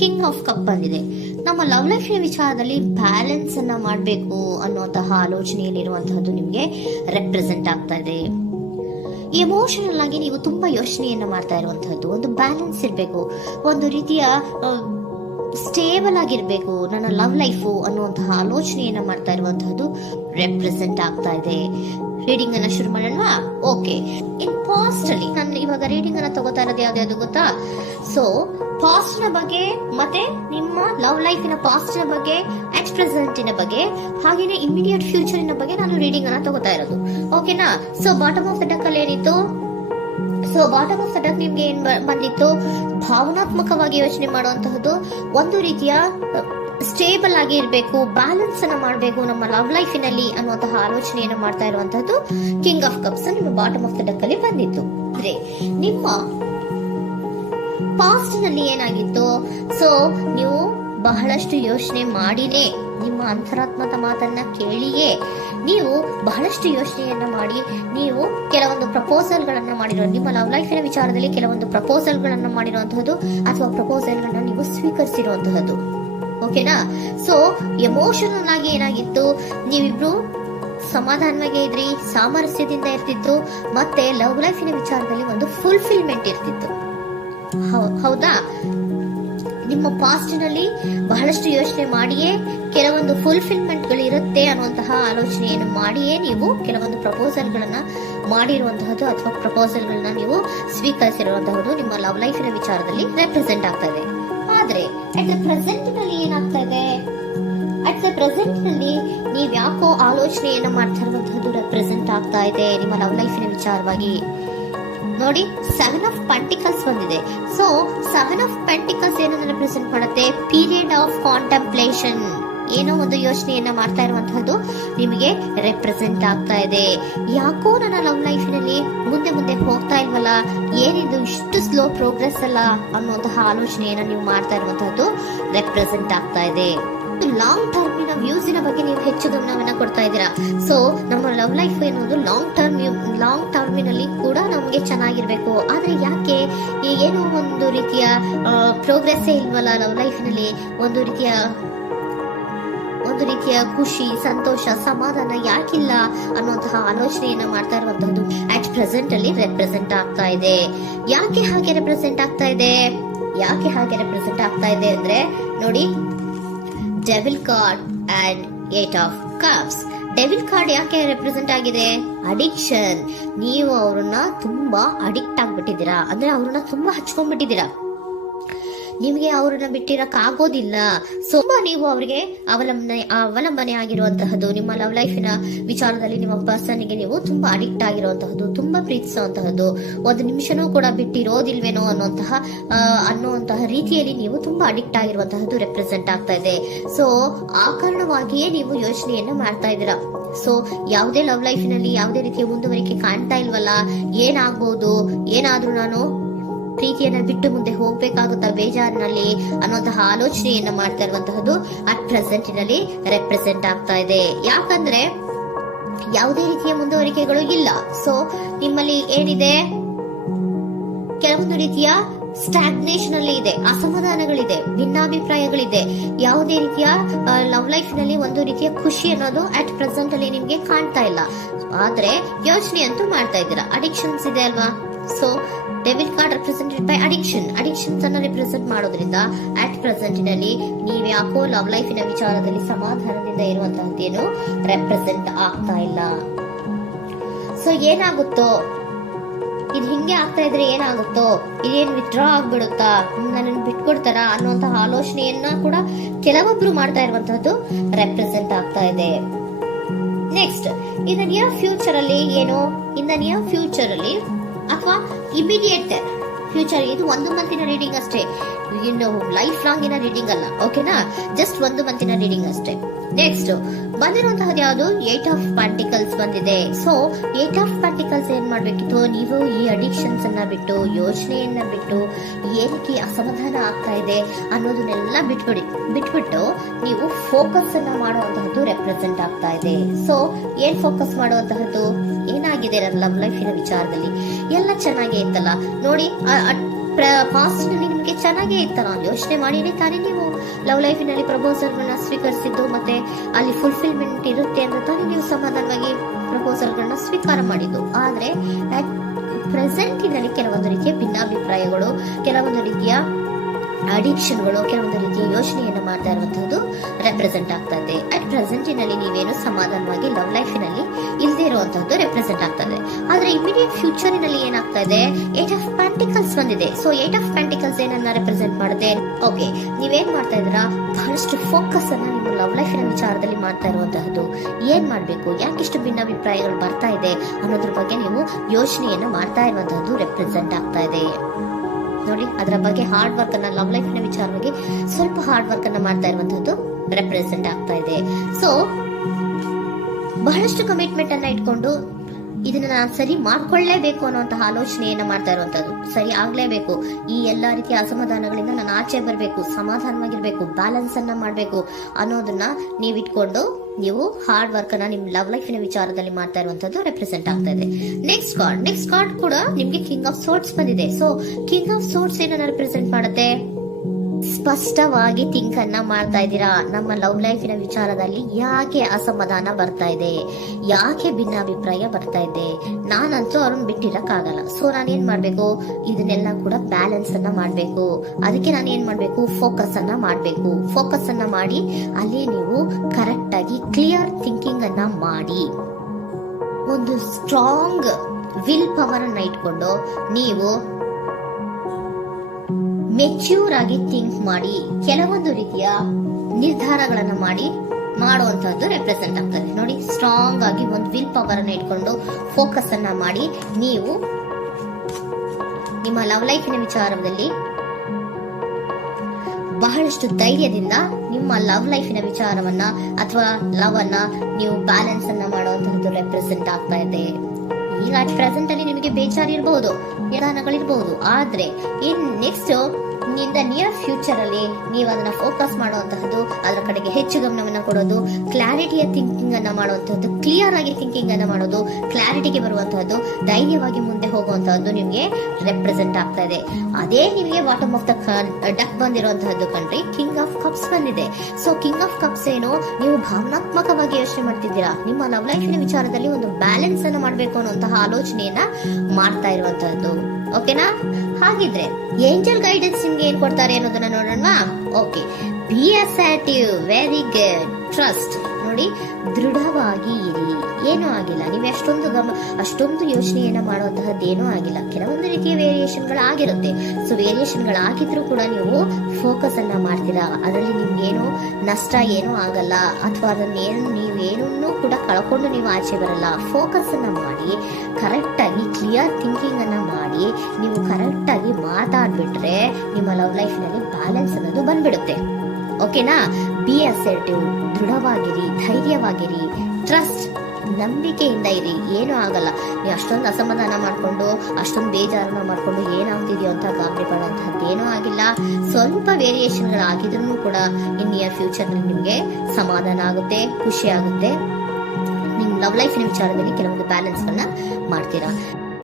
King of cup ಬಂದಿದೆ. ನಮ್ಮ love ಲೈಫಿನ ವಿಚಾರದಲ್ಲಿ ಬ್ಯಾಲೆನ್ಸ್ ಅನ್ನ ಮಾಡಬೇಕು ಅನ್ನುವಂತಹ ಆಲೋಚನೆಯಲ್ಲಿರುವಂತಹದ್ದು ನಿಮ್ಗೆ ರೆಪ್ರೆಸೆಂಟ್ ಆಗ್ತಾ ಇದೆ. ಎಮೋಷನಲ್ ಆಗಿ ನೀವು ತುಂಬಾ ಯೋಚನೆಯನ್ನ ಮಾಡ್ತಾ ಇರುವಂತಹದ್ದು, ಒಂದು ಬ್ಯಾಲೆನ್ಸ್ ಇರಬೇಕು, ಒಂದು ರೀತಿಯ ಸ್ಟೇಬಲ್ ಆಗಿರ್ಬೇಕು ನನ್ನ ಲವ್ ಲೈಫು ಅನ್ನುವಂತಹ ಆಲೋಚನೆಯನ್ನ ಮಾಡ್ತಾ ಇರುವಂತಹದ್ದು ರೆಪ್ರೆಸೆಂಟ್ ಆಗ್ತಾ ಇದೆ. ರೀಡಿಂಗ್ ಅನ್ನ ಶುರು ಮಾಡೋಣ. ಓಕೆ, ಇನ್ ಪಾಸ್ಟ್ ಅಲ್ಲಿ ನಾನು ಇವಾಗ ರೀಡಿಂಗ್ ಅನ್ನ ತಗೋತಾ ಇರೋದು ಯಾವ್ದು ಗೊತ್ತಾ? ಸೊ ಪಾಸ್ಟ್ ನ ಬಗ್ಗೆ ಮತ್ತೆ ನಿಮ್ಮ ಲವ್ ಲೈಫಿನ ಪಾಸ್ಟ್ ನ ಬಗ್ಗೆ, ಅಟ್ ಪ್ರೆಸೆಂಟಿನ ಬಗ್ಗೆ, ಹಾಗೇನೆ ಇಮಿಡಿಯೇಟ್ ಫ್ಯೂಚರಿನ ಬಗ್ಗೆ ನಾನು ರೀಡಿಂಗ್ ಅನ್ನ ತಗೋತಾ ಇರೋದು. ಓಕೆನಾ? So bottom of the duck ಅಲ್ಲಿ ಏನಿತ್ತು? So bottom of the duck ನಿಮ್ಗೆ ಏನ್ ಬಂದಿತ್ತು? ಭಾವನಾತ್ಮಕವಾಗಿ ಯೋಚನೆ ಮಾಡುವಂತಹದ್ದು, ಒಂದು ರೀತಿಯ ಸ್ಟೇಬಲ್ ಆಗಿ ಇರಬೇಕು, ಬ್ಯಾಲೆನ್ಸ್ ಅನ್ನ ಮಾಡಬೇಕು ನಮ್ಮ ಲವ್ ಲೈಫಿನಲ್ಲಿ ಅನ್ನುವಂತಹ ಆಲೋಚನೆಯನ್ನು ಮಾಡ್ತಾ ಇರುವಂತಹದ್ದು ಕಿಂಗ್ ಆಫ್ ಕಪ್ಸ್ ನಿಮ್ಮ ಬಾಟಮ್ ಆಫ್ ದ ಡಕ್ ಅಲ್ಲಿ ಬಂದಿತ್ತು. ಅಂದ್ರೆ ನಿಮ್ಮ ಪಾಸ್ಟ್ ನಲ್ಲಿ ಏನಾಗಿತ್ತು? ಸೊ ನೀವು ಬಹಳಷ್ಟು ಯೋಚನೆ ಮಾಡಿನೇ, ನಿಮ್ಮ ಅಂತರಾತ್ಮದ ಮಾತನ್ನ ಕೇಳಿಯೇ ನೀವು ಬಹಳಷ್ಟು ಯೋಚನೆಯನ್ನ ಮಾಡಿ ನೀವು ಕೆಲವೊಂದು ಪ್ರಪೋಸಲ್ ಗಳನ್ನ ಮಾಡಿರೋ, ನಿಮ್ಮ ಲವ್ ಲೈಫಿನ ವಿಚಾರದಲ್ಲಿ ಕೆಲವೊಂದು ಪ್ರಪೋಸಲ್ ಗಳನ್ನ ಮಾಡಿರುವಂತಹದ್ದು ಅಥವಾ ಪ್ರಪೋಸಲ್ ಗಳನ್ನ ನೀವು ಸ್ವೀಕರಿಸಿರುವಂತಹದ್ದು. ಓಕೆನಾ? ಸೊ ಎಮೋಷನಲ್ ಆಗಿ ಏನಾಗಿತ್ತು? ನೀವಿಬ್ರು ಸಮಾಧಾನವಾಗಿ ಇದ್ರಿ, ಸಾಮರಸ್ಯದಿಂದ ಇರ್ತಿತ್ತು, ಮತ್ತೆ ಲವ್ ಲೈಫಿನ ವಿಚಾರದಲ್ಲಿ ಒಂದು ಫುಲ್ಫಿಲ್ಮೆಂಟ್ ಇರ್ತಿತ್ತು. ಹೌದಾ? ನಿಮ್ಮ ಪಾಸ್ಟ್ ನಲ್ಲಿ ಬಹಳಷ್ಟು ಯೋಚನೆ ಮಾಡಿಯೇ ಕೆಲವೊಂದು ಫುಲ್ಫಿಲ್ಮೆಂಟ್ ಗಳು ಇರುತ್ತೆ ಅನ್ನುವಂತಹ ಆಲೋಚನೆಯನ್ನು ಮಾಡಿಯೇ ನೀವು ಕೆಲವೊಂದು ಪ್ರಪೋಸಲ್ ಗಳನ್ನ ಮಾಡಿರುವಂತಹದ್ದು ಅಥವಾ ಪ್ರಪೋಸಲ್ ಗಳನ್ನ ನೀವು ಸ್ವೀಕರಿಸಿರುವಂತಹದ್ದು ನಿಮ್ಮ ಲವ್ ಲೈಫಿನ ವಿಚಾರದಲ್ಲಿ ರೆಪ್ರೆಸೆಂಟ್ ಆಗ್ತಾ ಇದೆ. ಆದ್ರೆ ಅಟ್ ದ ಪ್ರೆಸೆಂಟ್ ನಲ್ಲಿ ಏನಾಗ್ತಾ ಇದೆ? ಅಟ್ ದ ಪ್ರೆಸೆಂಟ್ ನಲ್ಲಿ ನೀವ್ ಯಾಕೋ ಆಲೋಚನೆಯನ್ನ ಮಾಡ್ತಾ ಇರುವಂತಹದ್ದು ರೆಪ್ರೆಸೆಂಟ್ ಆಗ್ತಾ ಇದೆ ನಿಮ್ಮ ಲವ್ ಲೈಫಿನ ವಿಚಾರವಾಗಿ. ನೋಡಿ, 7 ಆಫ್ ಪೆಂಟಿಕಲ್ಸ್ ಬಂದಿದೆ. ಸೊ 7 ಆಫ್ ಪೆಂಟಿಕಲ್ಸ್ ಏನನ್ನ ರೆಪ್ರೆಸೆಂಟ್ ಮಾಡುತ್ತೆ? ಪೀರಿಯಡ್ ಆಫ್ ಕಾಂಟೆಂಪ್ಲೇಷನ್, ಏನೋ ಒಂದು ಯೋಚನೆಯನ್ನ ಮಾಡ್ತಾ ಇರುವಂತಹದ್ದು ನಿಮಗೆ ರೆಪ್ರೆಸೆಂಟ್ ಆಗ್ತಾ ಇದೆ. ಯಾಕೋ ನನ್ನ ಲವ್ ಲೈಫಿನಲ್ಲಿ ಮುಂದೆ ಮುಂದೆ ಹೋಗ್ತಾ ಇಲ್ವಲ್ಲ, ಏನಿದು ಇಷ್ಟು ಸ್ಲೋ ಪ್ರೋಗ್ರೆಸ್ ಅಲ್ಲ ಅನ್ನುವಂತಹ ಆಲೋಚನೆಯನ್ನ ನೀವು ಮಾಡ್ತಾ ಇರುವಂತಹದ್ದು ರೆಪ್ರೆಸೆಂಟ್ ಆಗ್ತಾ ಇದೆ. ಲಾಂಗ್ ಟರ್ಮಿನ ವ್ಯೂಸಿನ ಬಗ್ಗೆ ನೀವು ಹೆಚ್ಚು ಗಮನವನ್ನ ಕೊಡ್ತಾ ಇದ್ದೀರಾ. ಸೊ ನಮ್ಮ ಲವ್ ಲೈಫ್ ಎನ್ನುವುದು ಲಾಂಗ್ ಟರ್ಮಿನಲ್ಲಿ ಕೂಡ ನಮಗೆ ಚೆನ್ನಾಗಿರ್ಬೇಕು. ಆದ್ರೆ ಯಾಕೆ ಏನೋ ಒಂದು ರೀತಿಯ ಪ್ರೋಗ್ರೆಸ್ ಇಲ್ವಲ್ಲ ಲವ್ ಲೈಫಿನಲ್ಲಿ, ಒಂದು ರೀತಿಯ ಖುಷಿ, ಸಂತೋಷ, ಸಮಾಧಾನ ಯಾಕಿಲ್ಲ ಅನ್ನುವಂತಹ ಆಲೋಚನೆಯನ್ನ ಮಾಡ್ತಾ ಇರುವಂತಹದ್ದು ಅಟ್ ಪ್ರೆಸೆಂಟ್ ಅಲ್ಲಿ ರೆಪ್ರೆಸೆಂಟ್ ಆಗ್ತಾ ಇದೆ. ಯಾಕೆ ಹಾಗೆ ರೆಪ್ರೆಸೆಂಟ್ ಆಗ್ತಾ ಇದೆ? ಅಂದ್ರೆ ನೋಡಿ, devil card and 8 of cups. Devil card ಯಾಕೆ ರೆಪ್ರೆಸೆಂಟ್ ಆಗಿದೆ? ಅಡಿಕ್ಷನ್. ನೀವು ಅವ್ರನ್ನ ತುಂಬಾ ಅಡಿಕ್ಟ್ ಆಗ್ಬಿಟ್ಟಿದ್ದೀರಾ, ಅಂದ್ರೆ ಅವ್ರನ್ನ ತುಂಬಾ ಹಚ್ಕೊಂಡ್ಬಿಟ್ಟಿದ್ದೀರಾ, ನಿಮ್ಗೆ ಅವ್ರನ್ನ ಬಿಟ್ಟಿರಕ್ ಆಗೋದಿಲ್ಲ. ತುಂಬಾ ನೀವು ಅವ್ರಿಗೆ ಅವಲಂಬನೆ ಆಗಿರುವಂತಹದ್ದು, ನಿಮ್ಮ ಲವ್ ಲೈಫಿನ ವಿಚಾರದಲ್ಲಿ ನಿಮ್ಮ ಪರ್ಸನ್ಗೆ ನೀವು ತುಂಬಾ ಅಡಿಕ್ಟ್ ಆಗಿರುವಂತಹದ್ದು, ತುಂಬಾ ಪ್ರೀತಿಸುವಂತಹದ್ದು, ಒಂದು ನಿಮಿಷನೂ ಕೂಡ ಬಿಟ್ಟಿರೋದಿಲ್ವೇನೋ ಅನ್ನುವಂತಹ ರೀತಿಯಲ್ಲಿ ನೀವು ತುಂಬಾ ಅಡಿಕ್ಟ್ ಆಗಿರುವಂತಹದ್ದು ರೆಪ್ರೆಸೆಂಟ್ ಆಗ್ತಾ ಇದೆ. ಸೊ ಆ ಕಾರಣವಾಗಿಯೇ ನೀವು ಯೋಚನೆಯನ್ನ ಮಾಡ್ತಾ ಇದ್ದೀರಾ. ಸೊ ಯಾವುದೇ ಲವ್ ಲೈಫಿನಲ್ಲಿ ಯಾವುದೇ ರೀತಿಯ ಮುಂದುವರಿಕೆ ಕಾಣ್ತಾ ಇಲ್ವಲ್ಲ, ಏನಾಗ್ಬಹುದು, ಏನಾದ್ರೂ ನಾನು ಪ್ರೀತಿಯನ್ನ ಬಿಟ್ಟು ಮುಂದೆ ಹೋಗ್ಬೇಕಾಗುತ್ತಾ ಬೇಜಾರಿನಲ್ಲಿ ಅನ್ನುವಂತಹ ಆಲೋಚನೆಯನ್ನ ಮಾಡ್ತಾ ಇರುವಂತಹದ್ದು ಅಟ್ ಪ್ರೆಸೆಂಟಿನಲ್ಲಿ ರೆಪ್ರೆಸೆಂಟ್ ಆಗ್ತಾ ಇದೆ. ಯಾಕಂದ್ರೆ ಯಾವುದೇ ರೀತಿಯ ಮುಂದುವರಿಕೆಗಳು ಇಲ್ಲ. ಸೊ ನಿಮ್ಮಲ್ಲಿ ಏನಿದೆ? ಕೆಲವೊಂದು ರೀತಿಯ ಸ್ಟಾಗ್ನೇಷನ್ ಅಲ್ಲಿ ಇದೆ, ಅಸಮಾಧಾನಗಳಿದೆ, ಭಿನ್ನಾಭಿಪ್ರಾಯಗಳಿದೆ. ಯಾವುದೇ ರೀತಿಯ ಲವ್ ಲೈಫ್ ನಲ್ಲಿ ಒಂದು ರೀತಿಯ ಖುಷಿ ಅನ್ನೋದು ಅಟ್ ಪ್ರೆಸೆಂಟ್ ಅಲ್ಲಿ ನಿಮ್ಗೆ ಕಾಣ್ತಾ ಇಲ್ಲ. ಆದ್ರೆ ಯೋಚನೆ ಅಂತೂ ಮಾಡ್ತಾ ಇದ್ದೀರಾ. ಅಡಿಕ್ಷನ್ಸ್ ಇದೆ ಅಲ್ವಾ? So devil card represented by addictions ಅನ್ನ ರೆಪ್ರೆಸೆಂಟ್ ಮಾಡೋದ್ರಿಂದ ಅಟ್ ಪ್ರೆಸೆಂಟಿನಲ್ಲಿ ನೀವ್ ಯಾಕೋ ಲವ್ ಲೈಫಿನ ವಿಚಾರದಲ್ಲಿ ಸಮಾಧಾನದಿಂದ ಇರುವಂತಹದ್ದೇನು ರೆಪ್ರೆಸೆಂಟ್ ಆಗ್ತಾ ಇಲ್ಲ. ಸೊ ಏನಾಗುತ್ತೋ, ಇದು ಹಿಂಗೆ ಆಗ್ತಾ ಇದ್ರೆ ಏನಾಗುತ್ತೋ, ಇದೇನು ವಿತ್ಡ್ರಾ ಆಗ್ಬಿಡುತ್ತಾ, ನನ್ನನ್ನು ಬಿಟ್ಕೊಡ್ತಾರ ಅನ್ನುವಂತಹ ಆಲೋಚನೆಯನ್ನ ಕೂಡ ಕೆಲವೊಬ್ರು ಮಾಡ್ತಾ ಇರುವಂತಹದ್ದು ರೆಪ್ರೆಸೆಂಟ್ ಆಗ್ತಾ ಇದೆ. Next, in the near future ಅಲ್ಲಿ ಅಥವಾ ಇಮಿಡಿಯೇಟ್ ಫ್ಯೂಚರ್, ಇದು 1 ಮಂತಿನ ರೀಡಿಂಗ್ ಅಷ್ಟೇ, ಇನ್ನು ಲೈಫ್ ಲಾಂಗ್ ಇನ ರೀಡಿಂಗ್ ಅಲ್ಲ. ಓಕೆನಾ? ಜಸ್ಟ್ 1 ಮಂತಿನ ರೀಡಿಂಗ್ ಅಷ್ಟೇ. ನೆಕ್ಸ್ಟ್ ಬಂದಿರುವಂತಹದ್ದು ಯಾವುದು? 8 ಆಫ್ ಪೆಂಟಿಕಲ್ಸ್ ಬಂದಿದೆ. ಸೊ 8 ಆಫ್ ಪೆಂಟಿಕಲ್ಸ್ ಏನ್ ಮಾಡ್ಬೇಕಿತ್ತು? ನೀವು ಈ ಅಡಿಕ್ಷನ್ಸ್ ಅನ್ನ ಬಿಟ್ಟು, ಯೋಚನೆಯನ್ನ ಬಿಟ್ಟು, ಏನಕ್ಕೆ ಅಸಮಾಧಾನ ಆಗ್ತಾ ಇದೆ ಅನ್ನೋದನ್ನೆಲ್ಲ ಬಿಟ್ಬಿಟ್ಟು ನೀವು ಫೋಕಸ್ ಅನ್ನ ಮಾಡುವಂತಹದ್ದು ರೆಪ್ರೆಸೆಂಟ್ ಆಗ್ತಾ ಇದೆ. ಸೊ ಏನ್ ಫೋಕಸ್ ಮಾಡುವಂತಹದ್ದು? ಏನಾಗಿದೆ ನನ್ನ ಲವ್ ಲೈಫಿನ ವಿಚಾರದಲ್ಲಿ? ಎಲ್ಲ ಚೆನ್ನಾಗೇ ಇತ್ತಲ್ಲ ನೋಡಿ, ಪಾಸ್ಟ್ ನಿಮ್ಗೆ ಚೆನ್ನಾಗೇ ಇತ್ತಲ್ಲ, ಯೋಚನೆ ಮಾಡಿನೇ ತಾನೇ ನೀವು ಲವ್ ಲೈಫಿನಲ್ಲಿ ಪ್ರಪೋಸಲ್ ಗಳನ್ನ ಸ್ವೀಕರಿಸಿದ್ದು, ಮತ್ತೆ ಅಲ್ಲಿ ಫುಲ್ಫಿಲ್ಮೆಂಟ್ ಇರುತ್ತೆ ಅಂತ ತಾನೇ ನೀವು ಸಮಾಧಾನವಾಗಿ ಪ್ರಪೋಸಲ್ ಗಳನ್ನ ಸ್ವೀಕಾರ ಮಾಡಿದ್ದು. ಆದ್ರೆ ಪ್ರೆಸೆಂಟಿನಲ್ಲಿ ಕೆಲವೊಂದು ರೀತಿಯ ಭಿನ್ನಾಭಿಪ್ರಾಯಗಳು, ಕೆಲವೊಂದು ರೀತಿಯ ಅಡಿಕ್ಷನ್ಗಳು, ಕೆಲವೊಂದು ರೀತಿಯ ಯೋಚನೆಯನ್ನು ಮಾಡ್ತಾ ಇರುವಂತಹದ್ದು ರೆಪ್ರೆಸೆಂಟ್ ಆಗ್ತಾ ಇದೆ. ಅಟ್ ಪ್ರೆಸೆಂಟಿನಲ್ಲಿ ನೀವೇನು ಸಮಾಧಾನವಾಗಿ ಲವ್ ಲೈಫಿನಲ್ಲಿ ಇಲ್ಲದೆ ಇರುವಂತಹದ್ದು ರೆಪ್ರೆಸೆಂಟ್ ಆಗ್ತದೆ. ಆದ್ರೆ ಇಮಿಡಿಯೇಟ್ ಫ್ಯೂಚರಿನಲ್ಲಿ ಏನಾಗ್ತಾ ಇದೆ, 8 ಆಫ್ ಪೆಂಟಿಕಲ್ಸ್ ಬಂದಿದೆ. ಸೊ 8 ಆಫ್ ಪೆಂಟಿಕಲ್ಸ್ ಏನನ್ನ ರೆಪ್ರೆಸೆಂಟ್ ಮಾಡುತ್ತೆ? ಓಕೆ, ನೀವೇನ್ ಮಾಡ್ತಾ ಇದ್ದೀರಾ, ಬಹಳಷ್ಟು ಫೋಕಸ್ ಅನ್ನ ನಿಮ್ಮ ಲವ್ ಲೈಫಿನ ವಿಚಾರದಲ್ಲಿ ಮಾಡ್ತಾ ಇರುವಂತಹದ್ದು. ಏನ್ ಮಾಡ್ಬೇಕು, ಯಾಕಿಷ್ಟು ಭಿನ್ನಾಭಿಪ್ರಾಯಗಳು ಬರ್ತಾ ಇದೆ ಅನ್ನೋದ್ರ ಬಗ್ಗೆ ನೀವು ಯೋಚನೆಯನ್ನ ಮಾಡ್ತಾ ಇರುವಂತಹದ್ದು ರೆಪ್ರೆಸೆಂಟ್ ಆಗ್ತಾ ಇದೆ ನೋಡಿ. ಅದರ ಬಗ್ಗೆ ಹಾರ್ಡ್ ವರ್ಕ್ ಅನ್ನ, ಲವ್ ಲೈಫಿನ ವಿಚಾರವಾಗಿ ಸ್ವಲ್ಪ ಹಾರ್ಡ್ ವರ್ಕ್ ಅನ್ನ ಮಾಡ್ತಾ ಇರುವಂತಹದ್ದು ರೆಪ್ರೆಸೆಂಟ್ ಆಗ್ತಾ ಇದೆ. ಸೊ ಬಹಳಷ್ಟು ಕಮಿಟ್ಮೆಂಟ್ ಅನ್ನ ಇಟ್ಕೊಂಡು ಇದನ್ನ ನಾನು ಸರಿ ಮಾಡ್ಕೊಳ್ಳೇಬೇಕು ಅನ್ನುವಂತಹ ಆಲೋಚನೆಯನ್ನ ಮಾಡ್ತಾ ಇರುವಂತದ್ದು. ಸರಿ ಆಗ್ಲೇಬೇಕು, ಈ ಎಲ್ಲಾ ರೀತಿಯ ಅಸಮಾಧಾನಗಳಿಂದ ನಾನು ಆಚೆ ಬರಬೇಕು, ಸಮಾಧಾನವಾಗಿರ್ಬೇಕು, ಬ್ಯಾಲೆನ್ಸ್ ಅನ್ನ ಮಾಡ್ಬೇಕು ಅನ್ನೋದನ್ನ ನೀವು ಇಟ್ಕೊಂಡು ನೀವು ಹಾರ್ಡ್ ವರ್ಕ್ ಅನ್ನ ನಿಮ್ ಲವ್ ಲೈಫಿನ ವಿಚಾರದಲ್ಲಿ ಮಾಡ್ತಾ ಇರುವಂತದ್ದು ರೆಪ್ರೆಸೆಂಟ್ ಆಗ್ತಾ ಇದೆ. ನೆಕ್ಸ್ಟ್ ಕಾರ್ಡ್ ಕೂಡ ನಿಮ್ಗೆ ಕಿಂಗ್ ಆಫ್ ಸೋರ್ಟ್ಸ್ ಬಂದಿದೆ. ಸೊ ಕಿಂಗ್ ಆಫ್ ಸೋರ್ಟ್ಸ್ ಏನನ್ನ ರೆಪ್ರೆಸೆಂಟ್ ಮಾಡುತ್ತೆ? ಸ್ಪಷ್ಟವಾಗಿ ಥಿಂಕ್ ಅನ್ನ ಮಾಡ್ತಾ ಇದ್ದೀರಾ. ನಮ್ಮ ಲವ್ ಲೈಫಿನ ವಿಚಾರದಲ್ಲಿ ಯಾಕೆ ಅಸಮಾಧಾನ ಬರ್ತಾ ಇದೆ, ಯಾಕೆ ಭಿನ್ನಾಭಿಪ್ರಾಯ ಬರ್ತಾ ಇದೆ, ನಾನಂತೂ ಅವ್ರನ್ನ ಬಿಟ್ಟಿರಕ್ಕಾಗಲ್ಲ. ಸೊ ನಾನೇನ್ ಮಾಡ್ಬೇಕು, ಇದನ್ನೆಲ್ಲ ಕೂಡ ಬ್ಯಾಲೆನ್ಸ್ ಅನ್ನ ಮಾಡ್ಬೇಕು. ಅದಕ್ಕೆ ನಾನು ಏನ್ ಮಾಡ್ಬೇಕು, ಫೋಕಸ್ ಅನ್ನ ಮಾಡ್ಬೇಕು. ಫೋಕಸ್ ಅನ್ನ ಮಾಡಿ ಅಲ್ಲಿ ನೀವು ಕರೆಕ್ಟ್ ಆಗಿ ಕ್ಲಿಯರ್ ಥಿಂಕಿಂಗ್ ಅನ್ನ ಮಾಡಿ, ಒಂದು ಸ್ಟ್ರಾಂಗ್ ವಿಲ್ ಪವರ್ ಅನ್ನ ಇಟ್ಕೊಂಡು ನೀವು ಮೆಚ್ಯೂರ್ ಆಗಿ ಥಿಂಕ್ ಮಾಡಿ ಕೆಲವೊಂದು ರೀತಿಯ ನಿರ್ಧಾರಗಳನ್ನ ಮಾಡುವಂತಹದ್ದು ರೆಪ್ರೆಸೆಂಟ್ ಆಗ್ತದೆ ನೋಡಿ. ಸ್ಟ್ರಾಂಗ್ ಆಗಿ ಒಂದು ವಿಲ್ ಪವರ್ ಅನ್ನ ಇಟ್ಕೊಂಡು ಫೋಕಸ್ ಅನ್ನ ಮಾಡಿ ನೀವು ನಿಮ್ಮ ಲವ್ ಲೈಫಿನ ವಿಚಾರದಲ್ಲಿ ಬಹಳಷ್ಟು ಧೈರ್ಯದಿಂದ ನಿಮ್ಮ ಲವ್ ಲೈಫಿನ ವಿಚಾರವನ್ನ ಅಥವಾ ಲವ್ ಅನ್ನ ನೀವು ಬ್ಯಾಲೆನ್ಸ್ ಅನ್ನ ಮಾಡುವಂತಹದ್ದು ರೆಪ್ರೆಸೆಂಟ್ ಆಗ್ತಾ ಇದೆ. ಈಗ ಪ್ರೆಸೆಂಟ್ ಅಲ್ಲಿ ನಿಮಗೆ ಬೇಜಾರಿರಬಹುದು, ನಿಧಾನಗಳಿರಬಹುದು, ಆದ್ರೆ ಇನ್ ನೆಕ್ಸ್ಟ್ ನಿಯರ್ ಫ್ಯೂಚರ್ ಅಲ್ಲಿ ನೀವು ಅದನ್ನ ಫೋಕಸ್ ಮಾಡುವಂತಹದ್ದು, ಅದರ ಕಡೆಗೆ ಹೆಚ್ಚು ಗಮನವನ್ನ ಕೊಡೋದು, ಕ್ಲಾರಿಟಿಯ ಥಿಂಕಿಂಗ್ ಅನ್ನ ಮಾಡುವಂತಹದ್ದು, ಕ್ಲಿಯರ್ ಆಗಿ ಥಿಂಕಿಂಗ್ ಅನ್ನ ಮಾಡೋದು, ಕ್ಲಾರಿಟಿಗೆ ಬರುವಂತಹದ್ದು, ಧೈರ್ಯವಾಗಿ ಮುಂದೆ ಹೋಗುವಂತಹದ್ದು ನಿಮ್ಗೆ ರೆಪ್ರೆಸೆಂಟ್ ಆಗ್ತಾ ಇದೆ. ಅದೇ ನಿಮಗೆ ಬಾಟಮ್ ಆಫ್ ದ ಡಕ್ ಬಂದಿರುವಂತಹದ್ದು ಕಣ್ರಿ, ಕಿಂಗ್ ಆಫ್ ಕಪ್ಸ್ ಬಂದಿದೆ. ಸೊ ಕಿಂಗ್ ಆಫ್ ಕಪ್ಸ್ ಏನು, ನೀವು ಭಾವನಾತ್ಮಕವಾಗಿ ಯೋಚನೆ ಮಾಡ್ತಿದ್ದೀರಾ, ನಿಮ್ಮ ಲವ್ ಲೈಫಿನ ವಿಚಾರದಲ್ಲಿ ಒಂದು ಬ್ಯಾಲೆನ್ಸ್ ಅನ್ನ ಮಾಡಬೇಕು ಅನ್ನುವಂತಹ ಆಲೋಚನೆಯನ್ನ ಮಾಡ್ತಾ ಇರುವಂತಹದ್ದು. ಓಕೆನಾ? ಹಾಗಿದ್ರೆ ಏಂಜಲ್ ಗೈಡೆನ್ಸ್ ನಿಮ್ಗೆ ಏನ್ ಕೊಡ್ತಾರೆ ಅನ್ನೋದನ್ನ ನೋಡೋಣ. Okay, B assertive, very good, trust. ನೋಡಿ, ದೃಢವಾಗಿ ಇರಿ, ಏನೂ ಆಗಿಲ್ಲ. ನೀವು ಅಷ್ಟೊಂದು ಯೋಚನೆಯನ್ನ ಮಾಡುವಂತಹದ್ದು ಏನೂ ಆಗಿಲ್ಲ. ಕೆಲವೊಂದು ರೀತಿಯ ವೇರಿಯೇಷನ್ಗಳಾಗಿರುತ್ತೆ. ಸೊ ವೇರಿಯೇಷನ್ಗಳಾಗಿದ್ರು ಕೂಡ ನೀವು ಫೋಕಸ್ ಅನ್ನ ಮಾಡ್ತೀರಾ, ಅದರಲ್ಲಿ ನಿಮ್ಗೇನು ನಷ್ಟ ಏನೂ ಆಗಲ್ಲ, ಅಥವಾ ನೀವೇನೂ ಕೂಡ ಕಳ್ಕೊಂಡು ನೀವು ಆಚೆ ಬರಲ್ಲ. ಫೋಕಸ್ ಅನ್ನ ಮಾಡಿ ಕರೆಕ್ಟ್ ಆಗಿ ಕ್ಲಿಯರ್ ಥಿಂಕಿಂಗ್ ಅನ್ನ ಮಾಡಿ ನೀವು ಕರೆಕ್ಟ್ ಆಗಿ ಮಾತಾಡ್ಬಿಟ್ರೆ ನಿಮ್ಮ ಲವ್ ಲೈಫ್ ನಲ್ಲಿ ಬ್ಯಾಲೆನ್ಸ್ ಅನ್ನೋದು ಬಂದ್ಬಿಡುತ್ತೆ. ಓಕೆನಾ? ಬಿ ಅಸರ್ಟಿವ್, ದೃಢವಾಗಿರಿ, ಧೈರ್ಯವಾಗಿರಿ, ಟ್ರಸ್ಟ್, ನಂಬಿಕೆಯಿಂದ ಇರಿ, ಏನೂ ಆಗಲ್ಲ. ನೀವು ಅಷ್ಟೊಂದು ಅಸಮಾಧಾನ ಮಾಡ್ಕೊಂಡು ಅಷ್ಟೊಂದು ಬೇಜಾರನ್ನ ಮಾಡ್ಕೊಂಡು ಏನಾಗ್ತಿದೆಯೋ ಅಂತ ಗಾಬರಿ ಪಡುವಂತಹದ್ದು ಏನೂ ಆಗಿಲ್ಲ. ಸ್ವಲ್ಪ ವೇರಿಯೇಷನ್ಗಳಾಗಿದ್ರು ಕೂಡ ಇನ್ ನಿಯರ್ ಫ್ಯೂಚರ್ ನಿಮ್ಗೆ ಸಮಾಧಾನ ಆಗುತ್ತೆ, ಖುಷಿ ಆಗುತ್ತೆ. ನಿಮ್ ಲವ್ ಲೈಫಿನ ವಿಚಾರದಲ್ಲಿ ಕೆಲವೊಂದು ಬ್ಯಾಲೆನ್ಸ್ ಗಳನ್ನ ಮಾಡ್ತೀರಾ.